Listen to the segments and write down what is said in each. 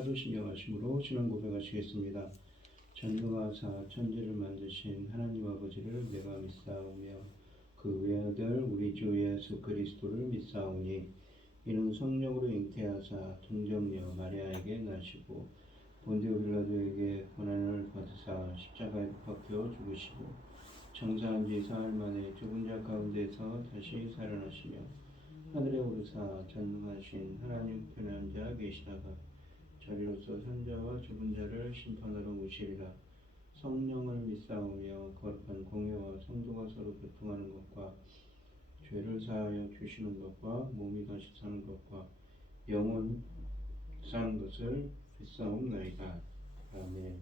사도신경 하심으로 신앙 고백하시겠습니다. 전능하사 천지를 만드신 하나님 아버지를 내가 믿사오며 그 외아들 우리 주 예수 그리스도를 믿사오니 이는 성령으로 잉태하사 동정녀 마리아에게 나시고 본디오 빌라도에게 고난을 받으사 십자가에 못 박혀 죽으시고 장사한 지 사흘 만에 죽은 자 가운데서 다시 살아나시며 하늘에 오르사 전능하신 하나님 편에 앉아 계시다가 저리로서 산자와 죽은 자를 심판하러 오시리라. 성령을 믿사오며 거룩한 공회와 성도가 서로 교통하는 것과 죄를 사하여 주시는 것과 몸이 다시 사는 것과 영원 사는 것을 믿사옵나이다. 아멘.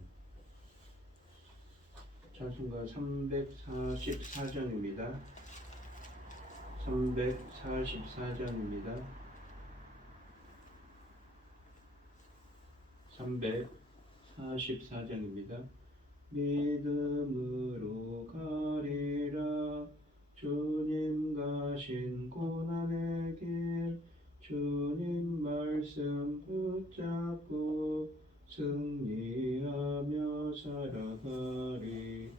찬송가 344장입니다. 344장입니다. 344장입니다. 믿음으로 가리라. 주님 가신 고난의 길, 주님 말씀 붙잡고 승리하며 살아가리.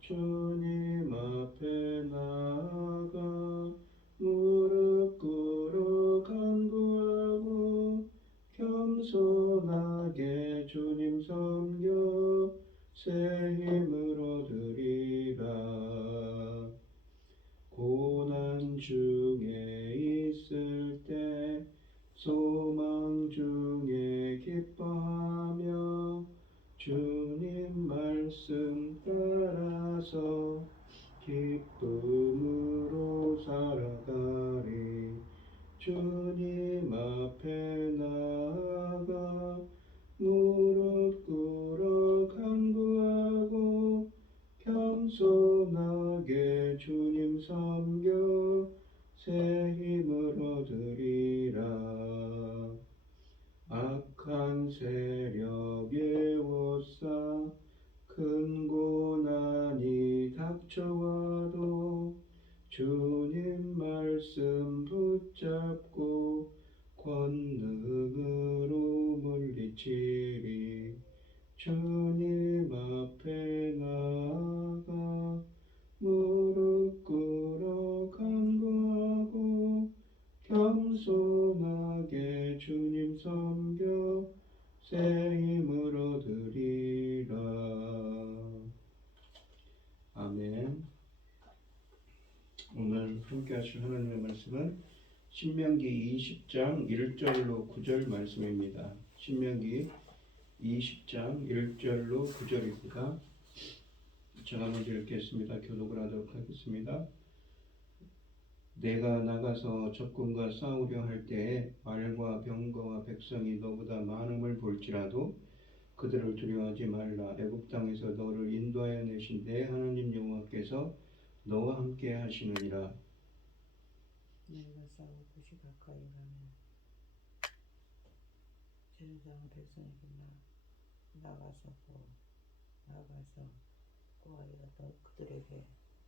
주님 앞에 나아가 무릎 꿇어 간구하고 겸손하게 주님 섬겨 새 힘을 얻으리라. 고난 중에 있을 때 소망 중에 기뻐하며 주님 말씀 따라서 기쁨으로 살아가리. 주님 앞에 나아가 무릎 꿇어 간구하고 겸손하게 주님 섬겨 새 힘을 얻으리라. 악한 세력에 오싸 큰 고난이 닥쳐와도 주님 말씀 붙잡고 권능으로 물리치리. 주님 앞에 나아가 무릎 꿇어 간구하고 겸손하게 주님 섬겨 새 힘을 얻으리라. 아멘. 오늘 함께 하실 하나님의 말씀은 신명기 20장 1절로 9절 말씀입니다. 신명기 20장 1절로 9절입니다. 제가 먼저 읽겠습니다. 교독을 하도록 하겠습니다. 내가 나가서 적군과 싸우려 할 때에 말과 병거와 백성이 너보다 많음을 볼지라도 그들을 두려워하지 말라. 애굽 땅에서 너를 인도하여 내신 내 하나님 여호와께서 너와 함께 하시느니라. 내가 싸울 곳이 가까이 가면 제사장 백성에게 나가서 구하여 그들에게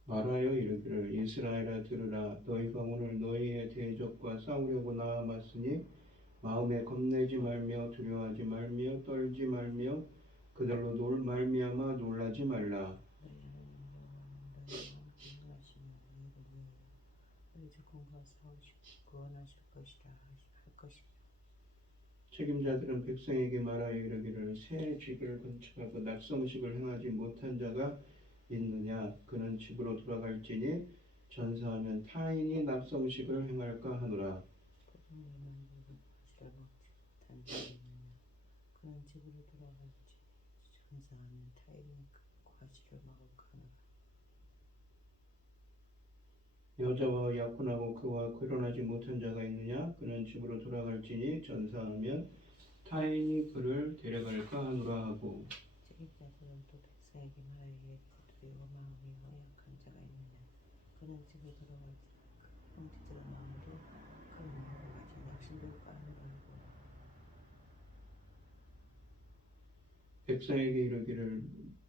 말하여 이르기를 이스라엘아 들으라. 너희가 오늘 너희의 대적과 싸우려고 나아갔으니 마음에 겁내지 말며 두려워하지 말며 떨지 말며 그들로 말미암아 놀라지 말라. 책임자들은 백성에게 말하여 이르기를 새 집을 건축하고 낙성식을 행하지 못한 자가 있느냐. 그는 집으로 돌아갈지니 전사하면 타인이 낙성식을 행할까 하노라. 그는 집으로 돌아갈지 전사하면 타인이 과실을 먹을까 하노라. 여자와 약혼하고 그와 결혼하지 못한 자가 있느냐. 그는 집으로 돌아갈지니 전사하면 타인이 그를 데려갈까 하노라 하고. 책임자들은 또 백성에게 말하기를 그들의 마음이 허약한 자가 있느냐. 그는 집에 돌아갈지 형제들의 마음도 그 마음과 같이 낙심될까 하노라 하고. 백성에게 이르기를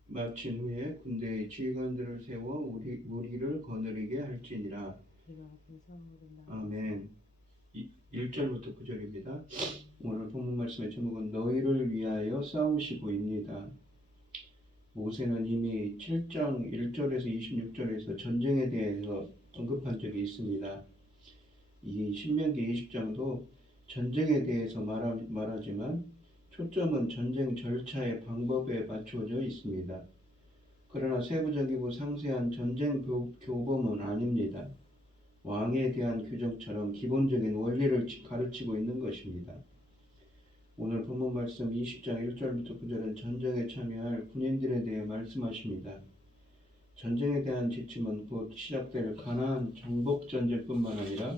마친 후에 군대의 지휘관들을 세워 무리를 거느리게 할지니라. 아멘. 1절부터 9절입니다. 오늘 본문 말씀의 제목은 너희를 위하여 싸우시고입니다. 모세는 이미 7장 1절에서 26절에서 전쟁에 대해서 언급한 적이 있습니다. 이 신명기 20장도 전쟁에 대해서 말하지만 초점은 전쟁 절차의 방법에 맞추어져 있습니다. 그러나 세부적이고 상세한 전쟁 교범은 아닙니다. 왕에 대한 규정처럼 기본적인 원리를 가르치고 있는 것입니다. 오늘 본문 말씀 20장 1절부터 9절은 전쟁에 참여할 군인들에 대해 말씀하십니다. 전쟁에 대한 지침은 곧 시작될 가나안 정복 전쟁뿐만 아니라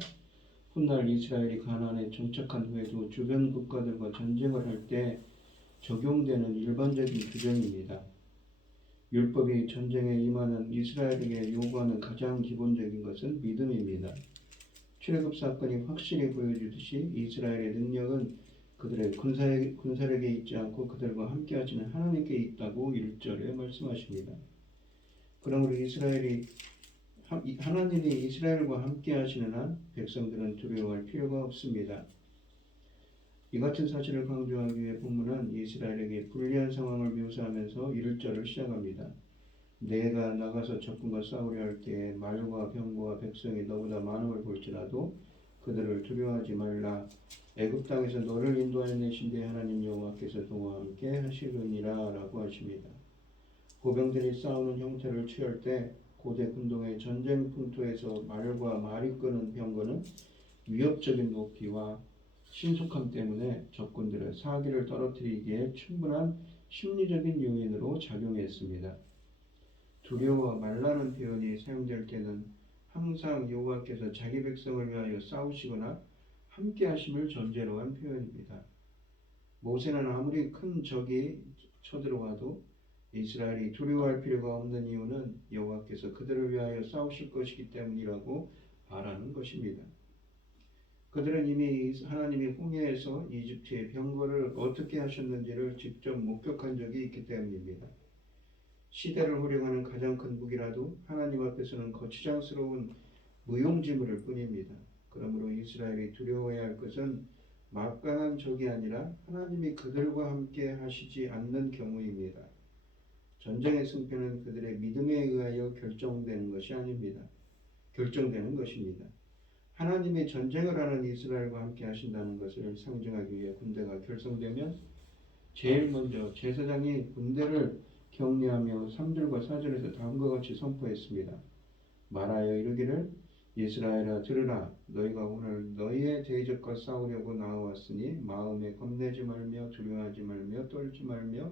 훗날 이스라엘이 가나안에 정착한 후에도 주변 국가들과 전쟁을 할 때 적용되는 일반적인 규정입니다. 율법이 전쟁에 임하는 이스라엘에게 요구하는 가장 기본적인 것은 믿음입니다. 출애굽 사건이 확실히 보여주듯이 이스라엘의 능력은 그들의 군사력에 있지 않고 그들과 함께 하시는 하나님께 있다고 1절에 말씀하십니다. 그러므로 하나님이 이스라엘과 함께 하시는 한 백성들은 두려워할 필요가 없습니다. 이 같은 사실을 강조하기 위해 본문은 이스라엘에게 불리한 상황을 묘사하면서 1절을 시작합니다. 내가 나가서 적군과 싸우려 할 때에 말과 병거와 백성이 너보다 많음을 볼지라도 그들을 두려워하지 말라. 애굽 땅에서 너를 인도하여 내신 내 하나님 여호와께서 너와 함께 하시느니라 라고 하십니다. 보병들이 싸우는 형태를 취할 때 고대 군동의 전쟁 풍토에서 말과 말이 끄는 병거는 위협적인 높이와 신속함 때문에 적군들의 사기를 떨어뜨리기에 충분한 심리적인 요인으로 작용했습니다. 두려워 말라는 표현이 사용될 때는 항상 여호와께서 자기 백성을 위하여 싸우시거나 함께 하심을 전제로 한 표현입니다. 모세는 아무리 큰 적이 쳐들어와도 이스라엘이 두려워할 필요가 없는 이유는 여호와께서 그들을 위하여 싸우실 것이기 때문이라고 말하는 것입니다. 그들은 이미 하나님이 홍해에서 이집트의 병거를 어떻게 하셨는지를 직접 목격한 적이 있기 때문입니다. 시대를 호령하는 가장 큰 무기라도 하나님 앞에서는 거추장스러운 무용지물일 뿐입니다. 그러므로 이스라엘이 두려워해야 할 것은 막강한 적이 아니라 하나님이 그들과 함께 하시지 않는 경우입니다. 전쟁의 승패는 그들의 믿음에 의하여 결정되는 것입니다. 하나님이 전쟁을 하는 이스라엘과 함께 하신다는 것을 상징하기 위해 군대가 결성되면 제일 먼저 제사장이 군대를 격려하며 3절과 4절에서 다음과 같이 선포했습니다. 말하여 이르기를 이스라엘아 들으라. 너희가 오늘 너희의 대적과 싸우려고 나와왔으니 마음에 겁내지 말며 두려워하지 말며 떨지 말며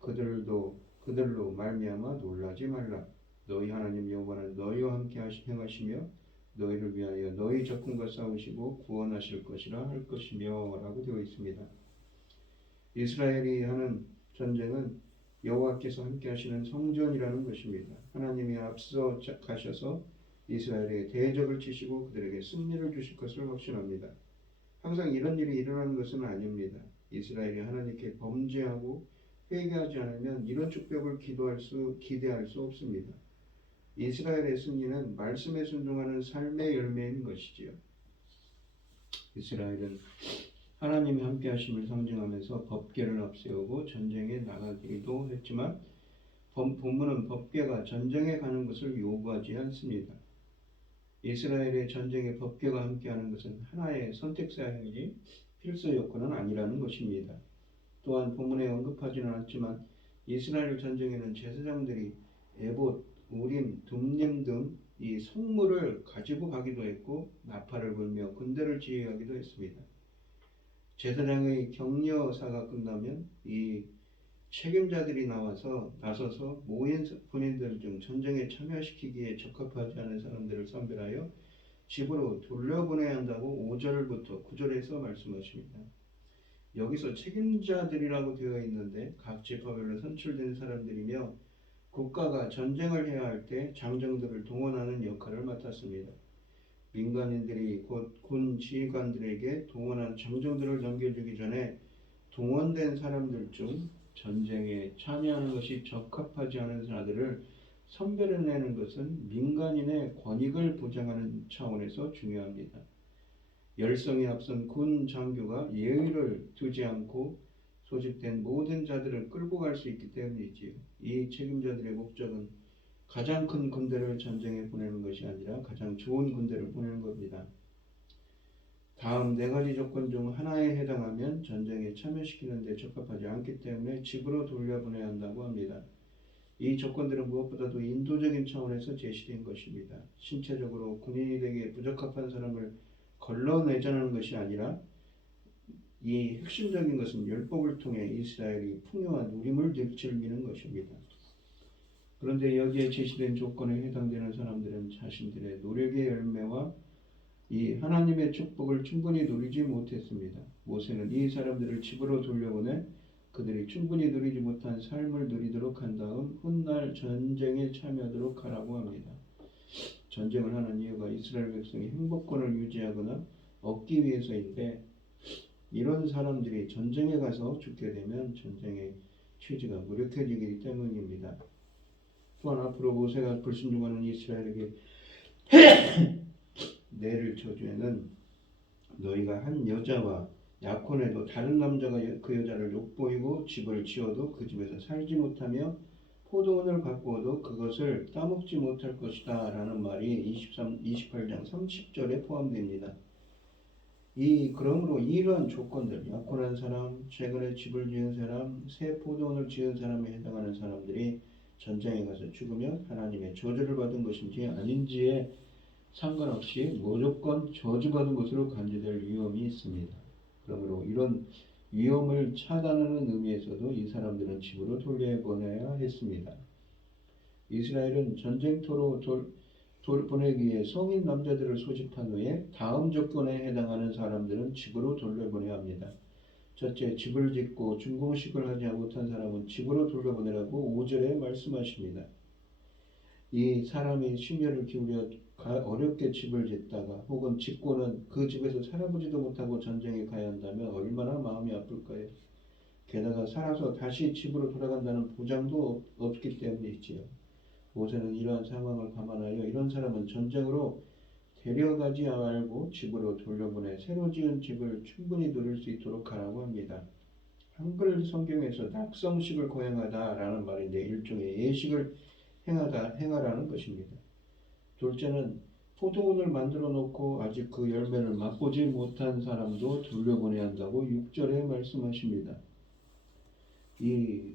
그들로 말미암아 놀라지 말라. 너희 하나님 여호와는 너희와 함께 행하시며 너희를 위하여 너희 적군과 싸우시고 구원하실 것이라 할 것이며 라고 되어 있습니다. 이스라엘이 하는 전쟁은 여호와께서 함께 하시는 성전이라는 것입니다. 하나님이 앞서 가셔서 이스라엘의 대적을 치시고 그들에게 승리를 주실 것을 확신합니다. 항상 이런 일이 일어나는 것은 아닙니다. 이스라엘이 하나님께 범죄하고 회개하지 않으면 이런 축복을 기대할 수 없습니다. 이스라엘의 승리는 말씀에 순종하는 삶의 열매인 것이지요. 이스라엘은 하나님이 함께 하심을 상징하면서 법궤를 앞세우고 전쟁에 나가기도 했지만 본문은 법궤가 전쟁에 가는 것을 요구하지 않습니다. 이스라엘의 전쟁에 법궤가 함께하는 것은 하나의 선택사항이지 필수 요건은 아니라는 것입니다. 또한 본문에 언급하지는 않지만 이스라엘 전쟁에는 제사장들이 에봇, 우림, 둠림 등 이 성물을 가지고 가기도 했고 나팔을 불며 군대를 지휘하기도 했습니다. 제사장의 격려사가 끝나면 이 책임자들이 나서서 모인 군인들 중 전쟁에 참여시키기에 적합하지 않은 사람들을 선별하여 집으로 돌려보내야 한다고 5절부터 9절에서 말씀하십니다. 여기서 책임자들이라고 되어 있는데 각 지파별로 선출된 사람들이며 국가가 전쟁을 해야 할 때 장정들을 동원하는 역할을 맡았습니다. 민간인들이 곧 군 지휘관들에게 동원한 장정들을 넘겨주기 전에 동원된 사람들 중 전쟁에 참여하는 것이 적합하지 않은 자들을 선별해내는 것은 민간인의 권익을 보장하는 차원에서 중요합니다. 열성이 앞선 군 장교가 예의를 두지 않고 소집된 모든 자들을 끌고 갈 수 있기 때문이지요. 이 책임자들의 목적은 가장 큰 군대를 전쟁에 보내는 것이 아니라 가장 좋은 군대를 보내는 겁니다. 다음 네 가지 조건 중 하나에 해당하면 전쟁에 참여시키는 데 적합하지 않기 때문에 집으로 돌려보내야 한다고 합니다. 이 조건들은 무엇보다도 인도적인 차원에서 제시된 것입니다. 신체적으로 군인이 되기에 부적합한 사람을 걸러내자는 것이 아니라 이 핵심적인 것은 율법을 통해 이스라엘이 풍요한 누림을 즐기는 것입니다. 그런데 여기에 제시된 조건에 해당되는 사람들은 자신들의 노력의 열매와 이 하나님의 축복을 충분히 누리지 못했습니다. 모세는 이 사람들을 집으로 돌려보내 그들이 충분히 누리지 못한 삶을 누리도록 한 다음 훗날 전쟁에 참여하도록 하라고 합니다. 전쟁을 하는 이유가 이스라엘 백성이 행복권을 유지하거나 얻기 위해서인데 이런 사람들이 전쟁에 가서 죽게 되면 전쟁의 취지가 무력해지기 때문입니다. 또한 앞으로 모세가 불순종하는 이스라엘에게 내릴 저주에는 너희가 한 여자와 약혼해도 다른 남자가 그 여자를 욕보이고 집을 지어도 그 집에서 살지 못하며 포도원을 가꾸어도 그것을 따먹지 못할 것이다 라는 말이 28장 30절에 포함됩니다. 그러므로 이러한 조건들, 약혼한 사람, 최근에 집을 지은 사람, 새 포도원을 지은 사람에 해당하는 사람들이 전쟁에 가서 죽으면 하나님의 저주를 받은 것인지 아닌지에 상관없이 무조건 저주받은 것으로 간주될 위험이 있습니다. 그러므로 이런 위험을 차단하는 의미에서도 이 사람들은 집으로 돌려보내야 했습니다. 이스라엘은 전쟁터로 보내기 위해 성인 남자들을 소집한 후에 다음 조건에 해당하는 사람들은 집으로 돌려보내야 합니다. 첫째, 집을 짓고 준공식을 하지 못한 사람은 집으로 돌려보내라고 5절에 말씀하십니다. 이 사람이 심혈을 기울여 어렵게 집을 짓다가 혹은 짓고는 그 집에서 살아보지도 못하고 전쟁에 가야 한다면 얼마나 마음이 아플까요? 게다가 살아서 다시 집으로 돌아간다는 보장도 없기 때문이지요. 모세는 이러한 상황을 감안하여 이런 사람은 전쟁으로 데려가지 말고 집으로 돌려보내 새로 지은 집을 충분히 누릴 수 있도록 하라고 합니다. 한글 성경에서 낙성식을 거행하다라는 말인데 일종의 예식을 행하라는 것입니다. 둘째는 포도원을 만들어 놓고 아직 그 열매를 맛보지 못한 사람도 돌려보내야 한다고 6절에 말씀하십니다.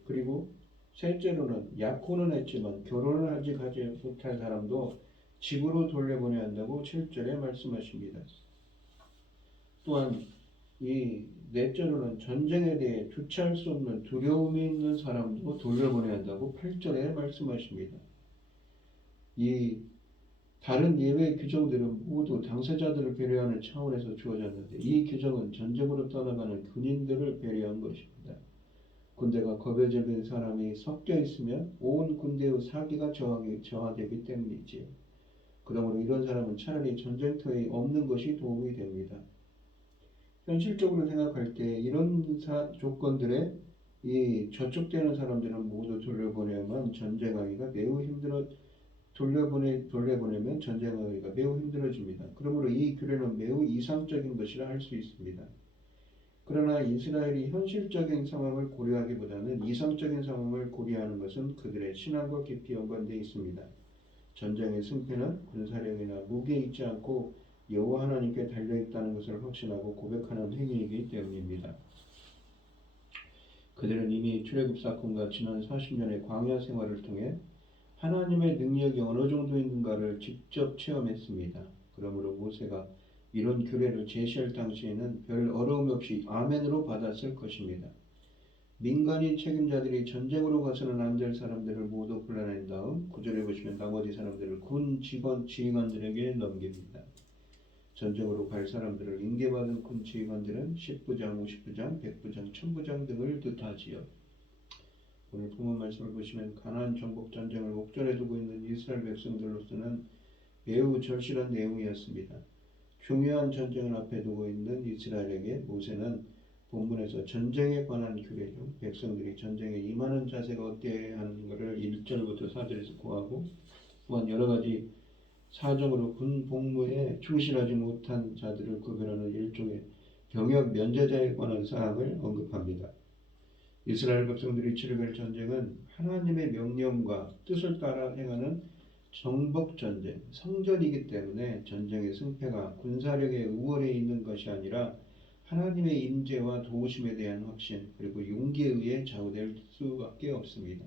그리고 셋째로는 약혼은 했지만 결혼을 아직 하지 못한 사람도 집으로 돌려보내야 한다고 7절에 말씀하십니다. 또한 넷째로는 전쟁에 대해 주체할 수 없는 두려움이 있는 사람도 돌려보내야 한다고 8절에 말씀하십니다. 다른 예외 규정들은 모두 당사자들을 배려하는 차원에서 주어졌는데 이 규정은 전쟁으로 떠나가는 군인들을 배려한 것입니다. 군대가 겁에 질린 사람이 섞여 있으면 온 군대의 사기가 저하되기 때문이지요. 그러므로 이런 사람은 차라리 전쟁터에 없는 것이 도움이 됩니다. 현실적으로 생각할 때 이런 조건들에 저촉되는 사람들은 모두 돌려보내야만 전쟁하기가 매우 돌려보내면 전쟁하기가 매우 힘들어집니다. 그러므로 이 규례는 매우 이상적인 것이라 할 수 있습니다. 그러나 이스라엘이 현실적인 상황을 고려하기보다는 이상적인 상황을 고려하는 것은 그들의 신앙과 깊이 연관되어 있습니다. 전쟁의 승패는 군사력이나 무기에 있지 않고 여호와 하나님께 달려있다는 것을 확신하고 고백하는 행위이기 때문입니다. 그들은 이미 출애굽 사건과 지난 40년의 광야 생활을 통해 하나님의 능력이 어느 정도 있는가를 직접 체험했습니다. 그러므로 모세가 이런 규례를 제시할 당시에는 별 어려움 없이 아멘으로 받았을 것입니다. 민간인 책임자들이 전쟁으로 가서는 안 될 사람들을 모두 골라낸 다음 9절에 보시면 나머지 사람들을 군 지휘관들에게 넘깁니다. 전쟁으로 갈 사람들을 인계받은 군 지휘관들은 10부장, 50부장, 100부장, 1000부장 등을 뜻하지요. 오늘 본문 말씀을 보시면 가나안 정복 전쟁을 목전에 두고 있는 이스라엘 백성들로서는 매우 절실한 내용이었습니다. 중요한 전쟁을 앞에 두고 있는 이스라엘에게 모세는 본문에서 전쟁에 관한 규례 중 백성들이 전쟁에 임하는 자세가 어때야 하는 것을 1절부터 4절에서 고하고 또한 여러 가지 사정으로 군 복무에 충실하지 못한 자들을 구별하는 일종의 병역 면제자에 관한 사항을 언급합니다. 이스라엘 백성들이 치르갈 전쟁은 하나님의 명령과 뜻을 따라 행하는 정복전쟁, 성전이기 때문에 전쟁의 승패가 군사력의 우월에 있는 것이 아니라 하나님의 임재와 도우심에 대한 확신 그리고 용기에 의해 좌우될 수밖에 없습니다.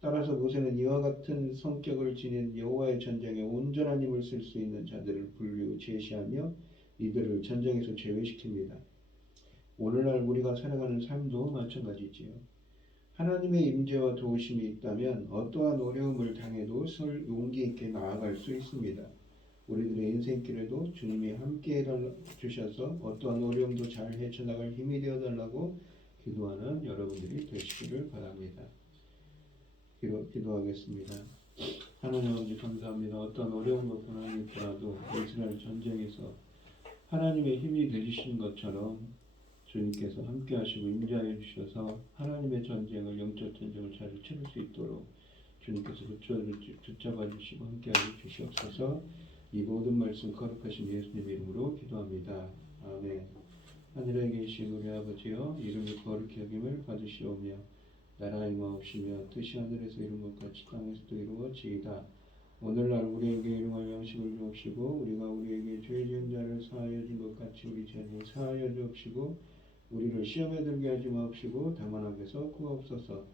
따라서 모세는 이와 같은 성격을 지닌 여호와의 전쟁에 온전한 힘을 쓸 수 있는 자들을 분류 제시하며 이들을 전쟁에서 제외시킵니다. 오늘날 우리가 살아가는 삶도 마찬가지지요. 하나님의 임재와 도우심이 있다면 어떠한 어려움을 당해도 용기 있게 나아갈 수 있습니다. 우리들의 인생길에도 주님이 함께 해주셔서 어떠한 어려움도 잘 헤쳐나갈 힘이 되어달라고 기도하는 여러분들이 되시기를 바랍니다. 기도하겠습니다. 하나님 아버지 감사합니다. 어떤 어려움과 고난이 있더라도 이스라엘 전쟁에서 하나님의 힘이 되시는 것처럼 주님께서 함께 하시고 임재하여 주셔서 하나님의 전쟁을 영적 전쟁을 잘 치를 수 있도록 주님께서 붙잡아 주시고 함께 하여 주시옵소서. 이 모든 말씀 거룩하신 예수님의 이름으로 기도합니다. 아멘. 하늘에 계신 우리 아버지여 이름을 거룩히 여김을 받으시오며 나라의 마옵시며 뜻이 하늘에서 이룬 것 같이 땅에서도 이루어지이다. 오늘날 우리에게 일용할 양식을 주옵시고 우리가 우리에게 죄 지은 자를 사하여 준 것 같이 우리 죄를 사하여 주옵시고 우리를 시험에 들게 하지 마옵시고 다만 악에서 구하옵소서.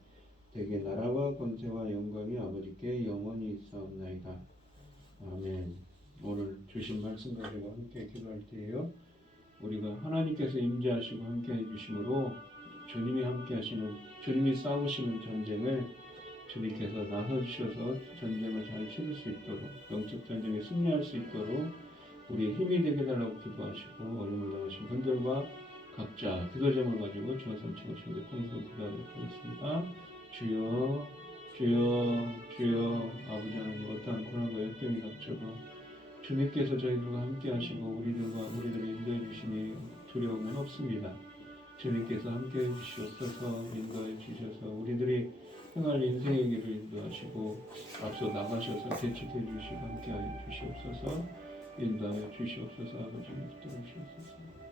대개 나라와 권세와 영광이 아버지께 영원히 있사옵나이다. 아멘. 오늘 주신 말씀 가지고 함께 기도할 때에요. 우리가 하나님께서 임재하시고 함께 해주심으로 주님이 함께 하시는 주님이 싸우시는 전쟁을 주님께서 나서주셔서 전쟁을 잘 치를 수 있도록 영적 전쟁에 승리할 수 있도록 우리의 힘이 되게 달라고 기도하시고 어려움을 당하신 분들과 각자 기도 제목을 가지고 주여 선치고 주님께 통성을 기도하도록 하겠습니다. 주여 주여 주여 아버지 하나님 어떠한 고난과 역경이 닥쳐도 주님께서 저희들과 함께 하시고 우리들을 인도해 주시니 두려움은 없습니다. 주님께서 함께 해주시옵소서. 인도해 주셔서 우리들이 행할 인생의 길을 인도하시고 앞서 나가셔서 대축해 주시고 함께 하여 주시옵소서. 인도하여 주시옵소서. 아버지를 붙들어 주시옵소서.